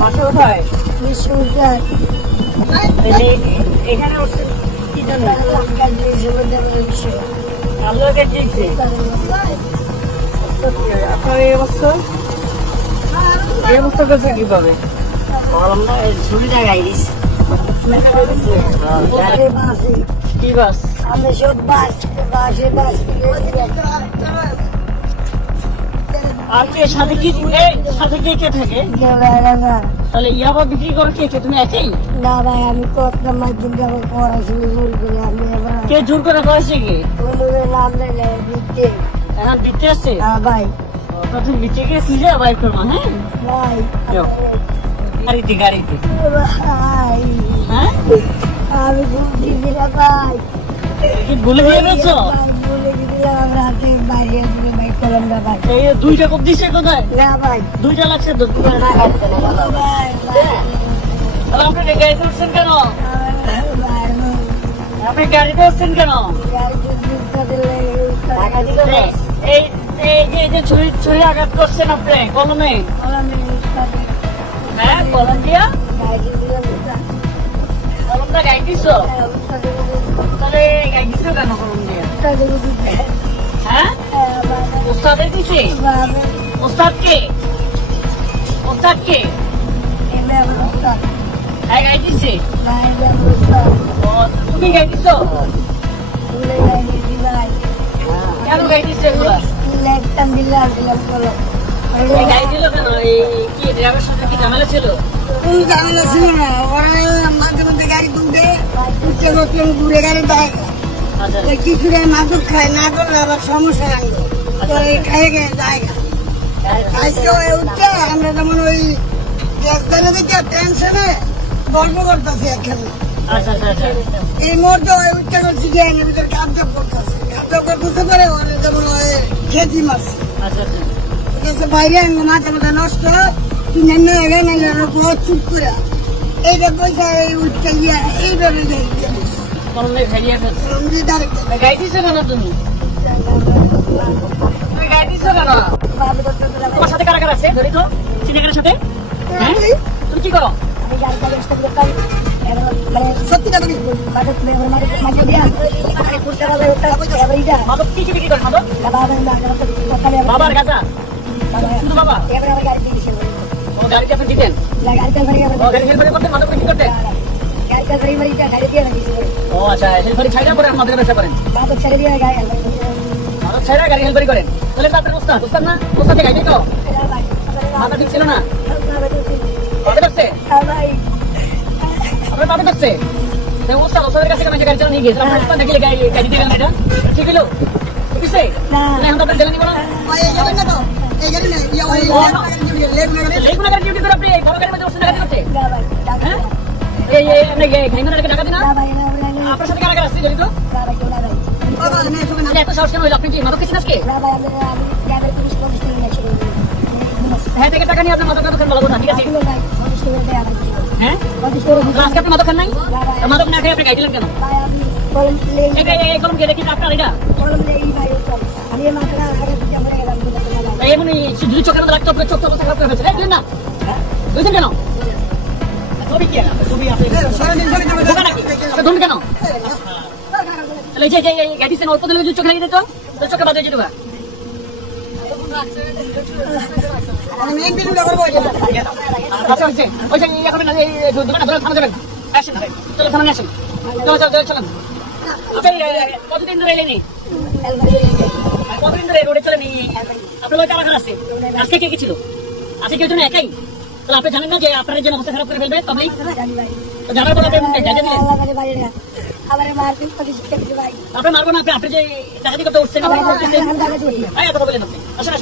বাসা কোথায়? এখানে কি জন্য আপনার এই অবস্থা করছে কিভাবে? সুবিধা গাইস কি বাস? আমরা সব বাস আর কে সাথে কি কে থাকে? তাহলে ইয়াবা বিক্রি করো কে? তুমি একাই? না ভাই, আমি কতটা মাধ্যম যাবো পড়াশোনা জোর করে আমি কে জোর করে করেছে কি? নাম দিতে এখন দিতে আসছে ভাই। তুমি নিচে গিয়ে খুঁজে বাইক করবো। হ্যাঁ ভাই গাড়িতে ভাই হ্যাঁ আমি ঘুম দিদি না ভাই, কি ভুলে গিয়ে গেছো? বলে দিলাম রাতে বাইরে আসলে বাইক করলাম না ভাই। এই দুইটা কপ দিছে কোথায়? না ভাই দুইটা লাগছে তো ভাই আপনি গাড়িতে উঠছেন কেন? আপনি গাড়িতে উঠছেন কেন? এই যে ছুরি আঘাত করছেন আপনি কলমে? হ্যাঁ কলম দিয়া কলমটা গাই দিছো? তাহলে গাই দিছো কেন কলম দিয়া? হ্যাঁ ওস্তাদে দিছে? ওস্তাদ কে? হ্যাঁ গাই দিছে? তুমি গাই দিছো? কেন গাই দিচ্ছে এগুলা? গাই দিল কেন? কি ড্রাইভারের সাথে কি ঝামেলা ছিল? ঝামেলা ছিল না, ওরা মাঝে মধ্যে গাড়ি তুলতে ঘুরে গাড়ি দেয়, কিছু মাদক খায় না করলে আবার সমস্যা আনবো খাইয়ে গিয়ে জায়গা আজকে উঠতে আমরা যেমন ওই রাস্তাটা দেখে টেনশনে গল্প করতেছি এখানে। এই মুহূর্তে ওই উঠতে করছি গিয়ে ভিতরে কাপজাপ করতেছে, কাপজাপ করতেছে পরে ওরা যেমন খেজি মারছে বাইরে মাথা মাথা নষ্ট চুপ করে এইটা পয়সা উঠতে গিয়ে এইভাবে গাই দিছো কেন? তুমি গাই দিছো কেন? তোমার সাথে কারা কারা আছে? ধরি তো সিনেগারের সাথে। হ্যাঁ তুমি কি করো? সত্যি কথা মাদক কি কি বিক্রি করে? মাদক বাবার গাঁজা শুধু বাবা? ও গাড়িতে আপনি দিতেন? গাড়ি হেলফারি করতেন, মাদক বিক্রি করতেন? ও আচ্ছা, হেলফারি ছাইড়া পরে মাদকের ব্যবসা করেন? মাদক ছাইড়া গাড়ি হেলফারি করেন? তাহলে আপনার ওস্তাদ না? ওস্তাদে গাড়ি দিত? মাথা ঠিক ছিল না? কবে করছে? আপনার কবে করছে? ওস্তাদের কাছে গাড়ি চালা নিয়ে গিয়েছিল, আপনার ওস্তাদ দেখলে গাড়ি দিতে গেলেন? এটা ঠিক হলো? ঠিক আছে? এখন তো আপনার জেলে নিব না? ডিউটি করে আপনি বড় গাড়ির মধ্যে ওস্তাদ গাড়ি করতে? হ্যাঁ আপনার সাথে কারা কারা আসছে জড়িত? এত সাহস কেন হইল? আপনি কি মাদক খেয়েছেন আজকে? হ্যাঁ থেকে টাকা নিয়ে আপনার মাদক দোকান বলবো না, ঠিক আছে? হ্যাঁ আজকে আপনি মাদক খান নাই? মাদক না খেয়ে আপনি গাড়ি দিলেন কেন? কলম খেয়ে দেখি আপনার এটা এমনি যদি চোখের মধ্যে লাগতো আপনার চোখ অবস্থা খারাপ করে ফেলছে না? বুঝছেন কেন? ধরুন কেন? গাড়িছেন অল্প দিলে চোখে লাগিয়ে দিত, চোখে বাদ যেত। আচ্ছা হচ্ছে ওই দোকানে ধরে থানা যাবেন, আসেন চলো থানা আসেন, চলেন। কতদিন ধরে এলেনি? কতদিন ধরে রোডে চলেনি? আপনার লোক কারা আছে? আজকে কে ছিল? আজকে কেউ জন্য একাই? তাহলে আপনি জানেন না যে আপনার যে অবস্থা খারাপ করে ফেলবে পাবলিক? জানার পর আপনি আপনার মারবো না? আপনি যে ডাকাতি করতে উঠছেন, এত বলেন আপনি। আসেন